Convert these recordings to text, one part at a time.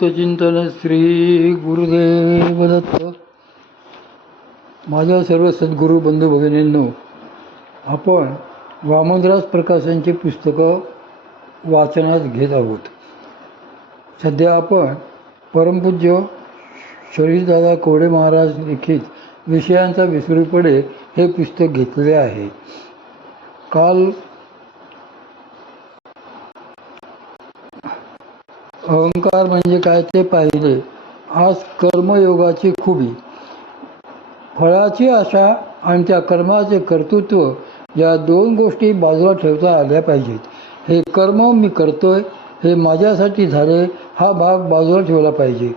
अवधूत चिंतन श्री गुरुदेव दत्त. माझ्या सर्व सद्गुरू बंधू भगिनींनो, आपण वामनराज प्रकाशांची पुस्तकं वाचनात घेत आहोत. सध्या आपण परमपूज्य शरीरदादा कोडे महाराज लिखित विषयांचा विसरूपडे हे पुस्तक घेतलेले आहे. काल अहंकार म्हणजे काय ते पाहिले. आज कर्मयोगाची खुबी, फळाची आशा आणि त्या कर्माचे कर्तृत्व या दोन गोष्टी बाजूला ठेवता आल्या पाहिजेत. हे कर्म मी करतोय, हे माझ्यासाठी झाले, हा भाग बाजूला ठेवला पाहिजे.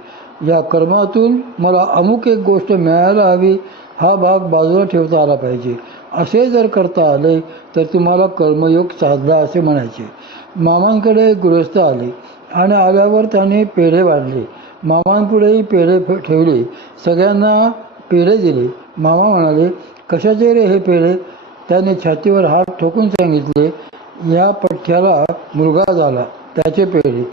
या कर्मातून मला अमुक एक गोष्ट मिळायला हवी, हा भाग बाजूला ठेवता आला पाहिजे. असे जर करता आले तर तुम्हाला कर्मयोग साधला असे म्हणायचे. मामांकडे गृहस्थ आले आणि आल्यावर त्याने पेढे वाढले. मामांपुढेही पेढे ठेवले, सगळ्यांना पेढे दिले. मामा म्हणाले, कशाचे रे हे पेढे? त्याने छातीवर हात ठोकून सांगितले, या पठ्ठ्याला मुलगा झाला, त्याचे पेढे.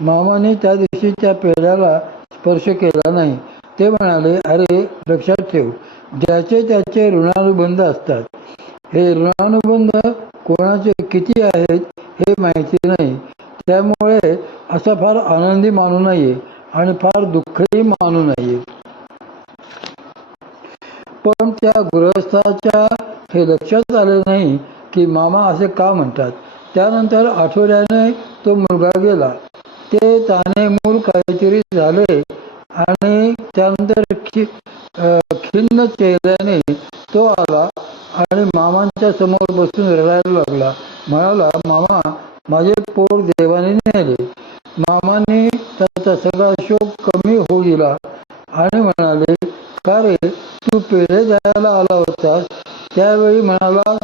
मामाने त्या दिवशी त्या पेढ्याला स्पर्श केला नाही. ते म्हणाले, अरे लक्षात ठेव, ज्याचे त्याचे ऋणानुबंध असतात. हे ऋणानुबंध कोणाचे किती आहेत हे माहिती नाही. त्यामुळे असं फार आनंदी मानू नये आणि फार दुःखही मानू नये. पण त्या गृहस्थाच्या हे लक्षात आले नाही की मामा असे का म्हणतात. त्यानंतर आठवड्याने तो मुलगा गेला. ते त्याने मूल काहीतरी झाले आणि त्यानंतर खिन्न चेहऱ्याने तो आला आणि मामांच्या समोर बसून रडायला लागला. म्हणाला, मामा, माझे पोर देवाने नेले. मामाने त्याचा सगळा शोक कमी होऊ दिला आणि म्हणाले, का रे, तू पेढे द्यायला आला होतास त्यावेळी म्हणाला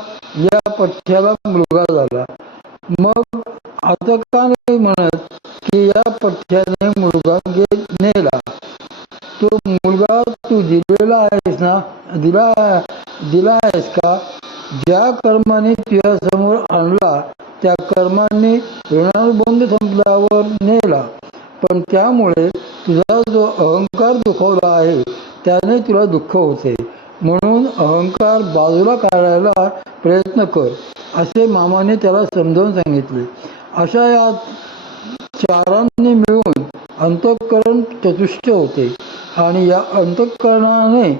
या पठ्ठ्याला मुलगा झाला, मग आता का नाही म्हणत की या पठ्ठ्याने मुलगा नेला? तो मुलगा तू दिलेला आहेस ना, दिला आहेस का? ज्या कर्माने तुझ्या समोर आणला त्या कर्मांनी ऋणानुबंध संपल्यावर नेला. पण त्यामुळे तुझा जो अहंकार दुखवला आहे त्याने तुला दुःख होते. म्हणून अहंकार बाजूला काढायला प्रयत्न कर, असे मामाने त्याला समजावून सांगितले. अशा या चारांनी मिळून अंतःकरण चतुष्ट होते आणि या अंतःकरणाने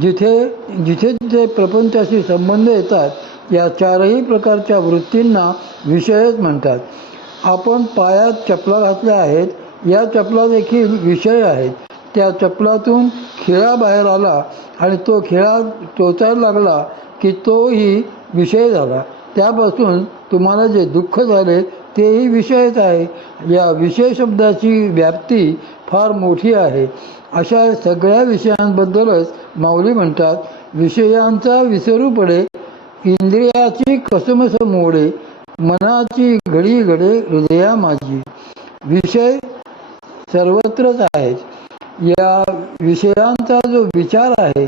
जिथे जिथे प्रपंचाशी संबंध येतात या चारही प्रकारच्या वृत्तींना विषयच म्हणतात. आपण पायात चपला घातल्या आहेत, या चपला देखील विषय आहेत. त्या चपलातून खिळा बाहेर आला आणि तो खिळा टोचायला लागला की तोही विषय झाला. त्यापासून तुम्हाला जे दुःख झाले तेही विषयच आहे. या विषय शब्दाची व्याप्ती फार मोठी आहे. अशा सगळ्या विषयांबद्दलच माऊली म्हणतात, विषयांचा विसरू पडे, इंद्रियाची कसमस मोडे, मनाची घडी घडे हृदया माझी. विषय सर्वत्रच आहेत. या विषयांचा जो विचार आहे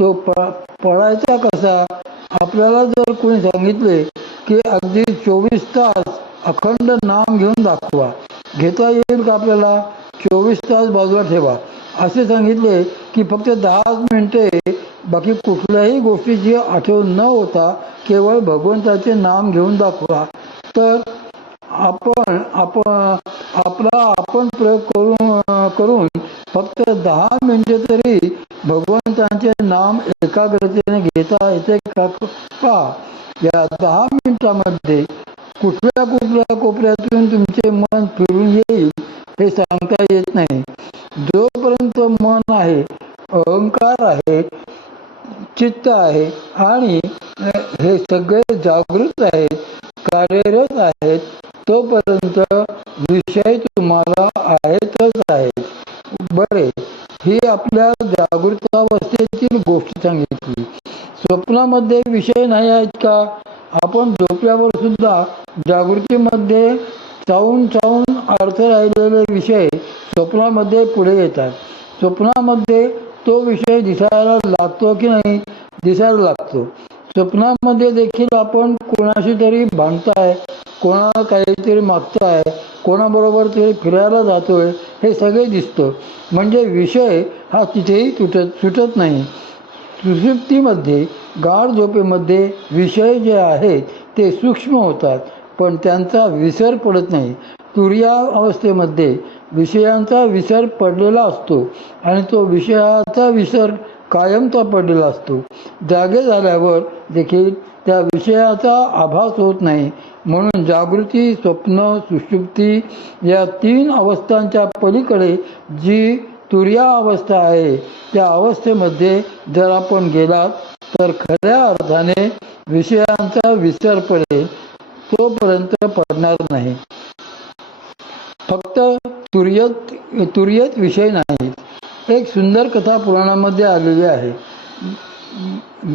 तो पडायचा कसा? आपल्याला जर कोणी सांगितले की अगदी 24 तास अखंड नाम घेऊन दाखवा, घेता येईल का आपल्याला? 24 तास बाजूला ठेवा. असे सांगितले की फक्त 10 मिनिटे बाकी कुठल्याही गोष्टीची आठवण न होता केवळ भगवंताचे नाम घेऊन दाखवा, तर आपण प्रयोग करून फक्त 10 मिनिटे तरी भगवंतांचे नाम एकाग्रतेने घेता येते का? पहा, या 10 मिनिटांमध्ये कुठल्या कोपऱ्यातून तुमचे मन फिरून येईल हे सांगता येत नाही. जोपर्यंत मन आहे, अहंकार आहे, चित्त आहे आणि हे सगळे जागृत आहेत, कार्यरत आहेत, तोपर्यंत विषय तुम्हाला आहेतच आहेत. बरे, ही आपल्या जागृतावस्थेतील गोष्ट सांगितली. स्वप्नामध्ये विषय नाही आहेत का? आपण झोपल्यावर सुद्धा जागृतीमध्ये चावून अर्थ राहिलेले विषय स्वप्नामध्ये पुढे येतात. स्वप्नामध्ये तो विषय दिसायला लागतो की नाही? दिसायला लागतो. स्वप्नामध्ये देखील आपण कोणाशी तरी भांडताय, कोणाला काहीतरी मागताय, कोणाबरोबर तरी फिरायला जातोय हे सगळे दिसतं. म्हणजे विषय हा तिथेही सुटत नाही. सुषुप्तीमध्ये गाढ झोपेमध्ये विषय जे आहेत ते सूक्ष्म होतात, पण त्यांचा विसर पडत नाही. तुर्या अवस्थेमध्ये विषयांचा विसर पडलेला असतो आणि तो विषयाचा विसर कायमचा पडलेला असतो. जागे झाल्यावर देखील त्या विषयाचा आभास होत नाही. म्हणून जागृती, स्वप्न, सुषुप्ती या 3 अवस्थांच्या पलीकडे जी तुर्या अवस्था आहे, त्या अवस्थेमध्ये जर आपण गेलात तर खऱ्या अर्थाने विषयांचा विसर पडेल, तोपर्यंत पडणार नाही. फक्त तुर्यत विषय नाही. एक सुंदर कथा पुराणामध्ये आलेली आहे.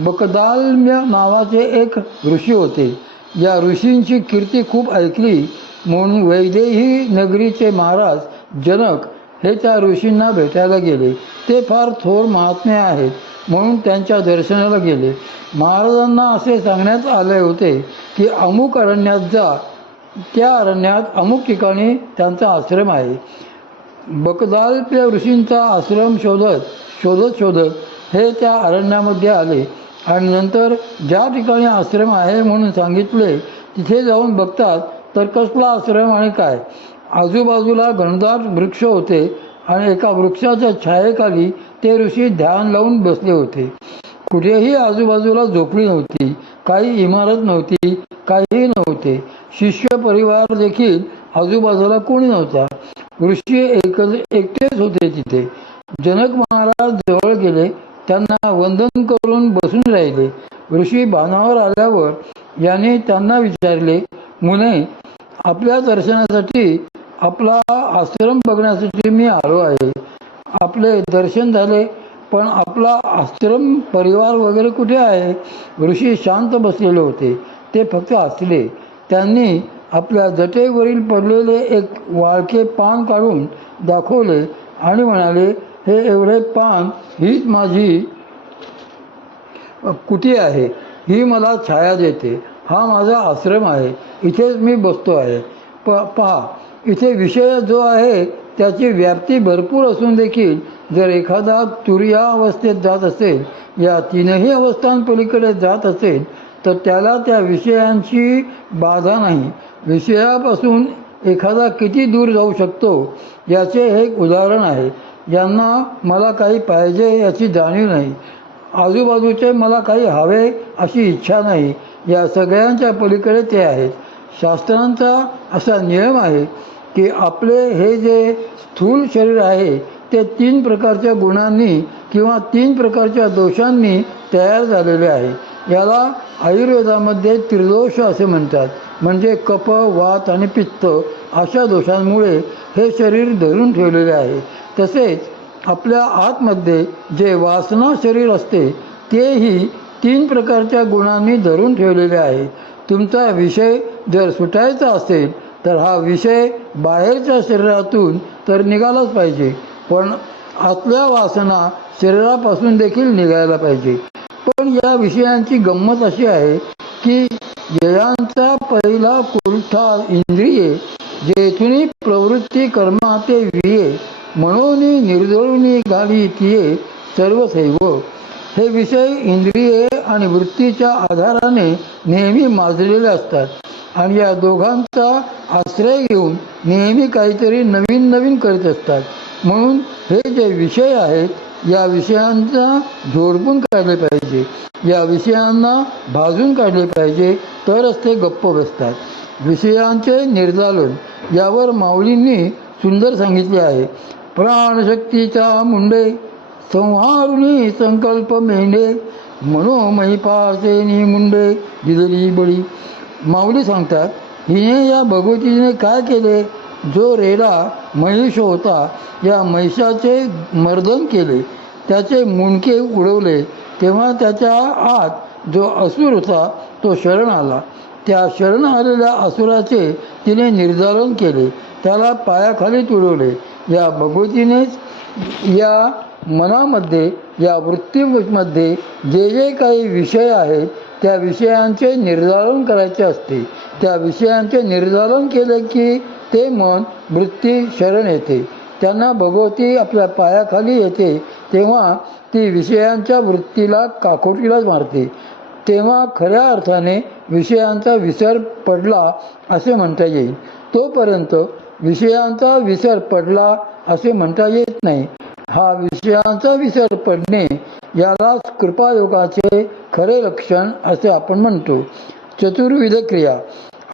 बकदाल्म्य नावाचे एक ऋषी होते. या ऋषींची कीर्ती खूप ऐकली म्हणून वैदेही नगरीचे महाराज जनक हे त्या ऋषींना भेटायला गेले. ते फार थोर महात्मे आहेत म्हणून त्यांच्या दर्शनाला गेले. महाराजांना असे सांगण्यात आले होते की अमुक अरण्यात जा, त्या अरण्यात अमुक ठिकाणी त्यांचा आश्रम आहे. बकदाल्प्य ऋषींचा आश्रम शोधत हे त्या अरण्यामध्ये आले आणि नंतर ज्या ठिकाणी आश्रम आहे म्हणून सांगितले तिथे जाऊन बघतात तर कसला आश्रम आणि काय. आजूबाजूला घनदाट वृक्ष होते आणि एका वृक्षाच्या छायेखाली ते ऋषी ध्यान लावून बसले होते. कुठेही आजूबाजूला झोपडी नव्हती, काही इमारत नव्हती, काहीही नव्हते. शिष्य परिवार देखील आजूबाजूला कोणी नव्हता. ऋषी एकटेच होते तिथे. जनक महाराज जवळ गेले, त्यांना वंदन करून बसून राहिले. ऋषी भानावर आल्यावर याने त्यांना विचारले, मुने, आपल्या दर्शनासाठी, आपला आश्रम बघण्यासाठी मी आलो आहे. आपले दर्शन झाले, पण आपला आश्रम परिवार वगैरे कुठे आहे? ऋषी शांत बसलेले होते. ते फक्त हसले. त्यांनी आपल्या जटेवरील पडलेले एक वाळके पान काढून दाखवले आणि म्हणाले, हे एवढे पान हीच माझी कुटी आहे. ही मला छाया देते. हा माझा आश्रम आहे. इथेच मी बसतो आहे. पहा, इथे विषय जो आहे त्याची व्याप्ती भरपूर असून देखील जर एखादा तुर्या अवस्थेत जात असेल, या 3ही अवस्थांपलीकडे जात असेल, तर त्याला त्या विषयांची बाधा नाही. विषयापासून एखादा किती दूर जाऊ शकतो याचे हे एक उदाहरण आहे. यांना मला काही पाहिजे याची जाणीव नाही. आजूबाजूचे मला काही हवे अशी इच्छा नाही. या सगळ्यांच्या पलीकडे ते आहेत. शास्त्रांचा असा नियम आहे की आपले हे जे स्थूल शरीर आहे ते 3 प्रकारच्या गुणांनी किंवा 3 प्रकारच्या दोषांनी तयार झालेले आहे. याला आयुर्वेदामध्ये त्रिदोष असे म्हणतात. म्हणजे कफ, वात आणि पित्त अशा दोषांमुळे हे शरीर धरून ठेवलेले आहे. तसेच आपल्या आतमध्ये जे वासना शरीर असते तेही 3 प्रकारच्या गुणांनी धरून ठेवलेले आहे. तुमचा विषय जर सुटायचा असेल तर हा विषय बाहेरच्या शरीरातून तर निघालाच पाहिजे, पण आतल्या वासना शरीरापासून देखील निघायला पाहिजे. पण या विषयांची गंमत अशी आहे की यांचा पहिला कुलठा इंद्रिये, जेथुनी प्रवृत्ती कर्मा ते विये, म्हणून निर्दळुनी गाली तिये सर्वसैव. हे विषय इंद्रिये आणि वृत्तीच्या आधाराने नेहमी माजलेले असतात आणि या दोघांचा आश्रय घेऊन नेहमी काहीतरी नवीन नवीन करत असतात. म्हणून हे जे विषय आहेत या विषयांचा झोडपून काढले पाहिजे. या विषयांना भाजून काढले पाहिजे, तरच ते गप्प बसतात. विषयांचे निर्दालन यावर माऊलींनी सुंदर सांगितले आहे. प्राणशक्तीचा मुंडे संहारुनी संकल्प मेंढे, मनोमहिपासेनी मुंडे दिलेली बळी. माऊली सांगतात, हिने या भगवतीने काय केले? जो रेडा महिष होता या महिषाचे मर्दन केले, त्याचे मुंडके उडवले. तेव्हा त्याच्या आत जो असुर होता तो शरण आला. त्या शरण आलेल्या असुराचे तिने निर्धारण केले, त्याला पायाखाली तुडवले. या भगवतीनेच या मनामध्ये, या वृत्तीमध्ये जे जे काही विषय आहेत त्या विषयांचे निर्धारण करायचे असते. त्या विषयांचे निर्धारण केले की ते मन वृत्ती शरण येते. त्यांना भगवती आपल्या पायाखाली येते तेव्हा ती विषयांच्या वृत्तीला काकोटीलाच मारते. तेव्हा खऱ्या अर्थाने विषयांचा विसर पडला असे म्हणता येईल. तोपर्यंत विषयांचा विसर पडला असे म्हणता येत नाही. हा विषयांचा विसर पडणे यालाच कृपायोगाचे खरे लक्षण असे आपण म्हणतो. चतुर्विध क्रिया.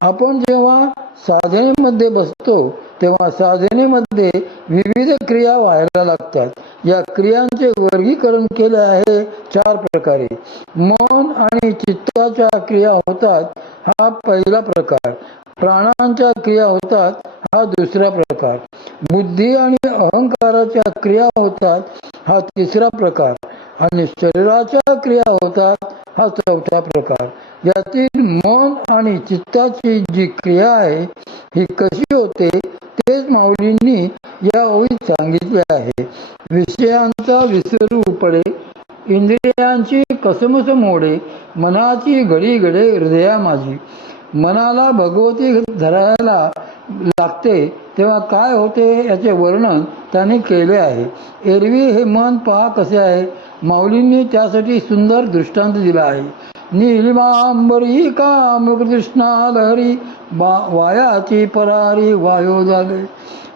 आपण जेव्हा साधनेमध्ये बसतो तेव्हा साधनेमध्ये विविध क्रिया व्हायला लागतात. या क्रियांचे वर्गीकरण केले आहे 4 प्रकारे. मन आणि चित्ताच्या क्रिया होतात हा पहिला प्रकार. प्राणांच्या क्रिया होतात हा दुसरा प्रकार. बुद्धी आणि अहंकाराच्या क्रिया होतात हा तिसरा प्रकार. आणि शरीराच्या क्रिया होतात हा चौथा प्रकार. यातील मन आणि चित्ताची जी क्रिया आहे ही कशी होते तेच माऊलींनी या ओळीत सांगितले आहे. विषयांचा विसरू पडे, इंद्रियांची कसमस मोडे, मनाची घडी घडे हृदया माझी. मनाला भगवती धरायला लागते तेव्हा काय होते याचे वर्णन त्यांनी केले आहे. एरवी हे मन पहा कसे आहे. माऊलींनी त्यासाठी सुंदर दृष्टांत दिला आहे. नीलिमांबरी का मृगतृष्णा लहरी, वायाची परारी वायो झाले.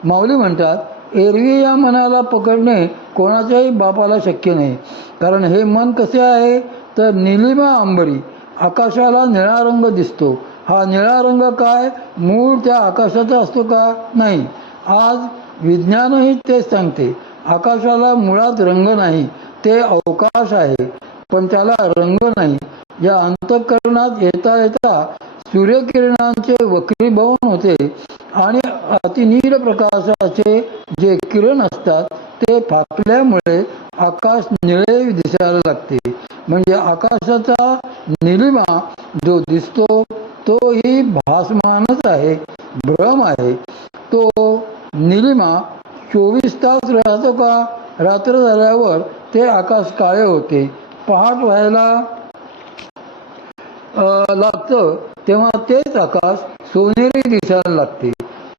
माऊली म्हणतात एरवी या मनाला पकडणे कोणाच्याही बापाला शक्य नाही. कारण हे मन कसे आहे तर निलिमा अंबरी, आकाशाला निळा रंग दिसतो. हा निळा रंग काय मूळ त्या आकाशाचा असतो का? नाही. आज विज्ञानही तेच सांगते. आकाशाला मुळात रंग नाही, ते अवकाश आहे, पण त्याला रंग नाही. या अंतःकरणात येता येता सूर्यकिरणांचे वक्रीभवन होते आणि अतिनील प्रकाशाचे जे किरण असतात ते फाकल्यामुळे आकाश निळे दिसायला लागते. म्हणजे आकाशाचा निलिमा जो दिसतो तो ही भासमानच आहे, भ्रम आहे. तो निलिमा 24 तास राहतो का? रात्र झाल्यावर ते आकाश काळे होते. पहाट व्हायला लागतं तेव्हा तेच आकाश सोनेरी दिसायला लागते,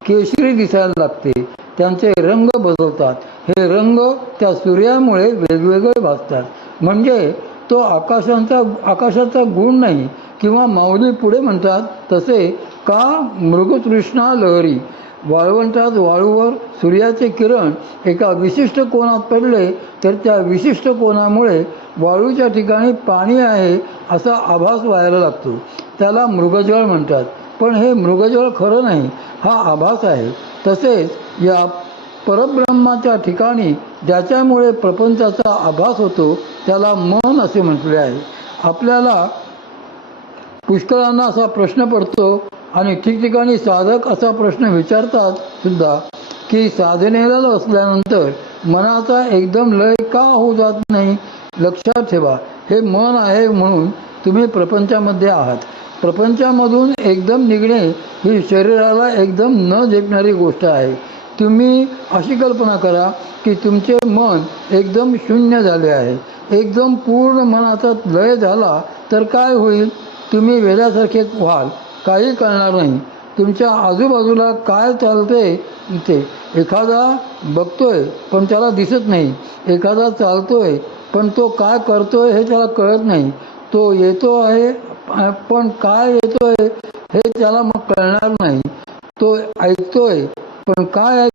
केशरी दिसायला लागते. त्यांचे रंग बदलतात. हे रंग त्या सूर्यामुळे वेगवेगळे भासतात. म्हणजे तो आकाशाचा गुण नाही. किंवा माऊली पुढे म्हणतात तसे का मृगतृष्णा लहरी. वाळवंटात वाळूवर सूर्याचे किरण एका विशिष्ट कोनात पडले तर त्या विशिष्ट कोनामुळे वाळूच्या ठिकाणी पाणी आहे असा आभास व्हायला लागतो. त्याला मृगजळ म्हणतात. पण हे मृगजळ खरं नाही, हा आभास आहे. तसेच या परब्रह्माच्या ठिकाणी ज्याच्यामुळे प्रपंचाचा आभास होतो त्याला मन असे म्हटले आहे. आपल्याला पुष्कळांना असा प्रश्न पडतो आणि ठिकठिकाणी साधक असा प्रश्न विचारतात सुद्धा की साधनेला बसल्यानंतर मनाचा एकदम लय का होऊ जात नाही? लक्षात ठेवा, हे मन आहे म्हणून तुम्ही प्रपंचामध्ये आहात. प्रपंचामधून एकदम निघणे ही शरीराला एकदम न झेपणारी गोष्ट आहे. तुम्ही अशी कल्पना करा की तुमचे मन एकदम शून्य झाले आहे. एकदम पूर्ण मनाचा लय झाला तर काय होईल? तुम्ही वेड्यासारखे व्हाल, काही कळणार नाही. तुमच्या आजूबाजूला काय चालते ते. एखादा बघतोय पण त्याला दिसत नाही. एखादा चालतोय पण तो काय करतोय हे त्याला कळत नाही. तो येतो आहे पण काय येतोय हे त्याला मग कळणार नाही. तो ऐकतोय पण काय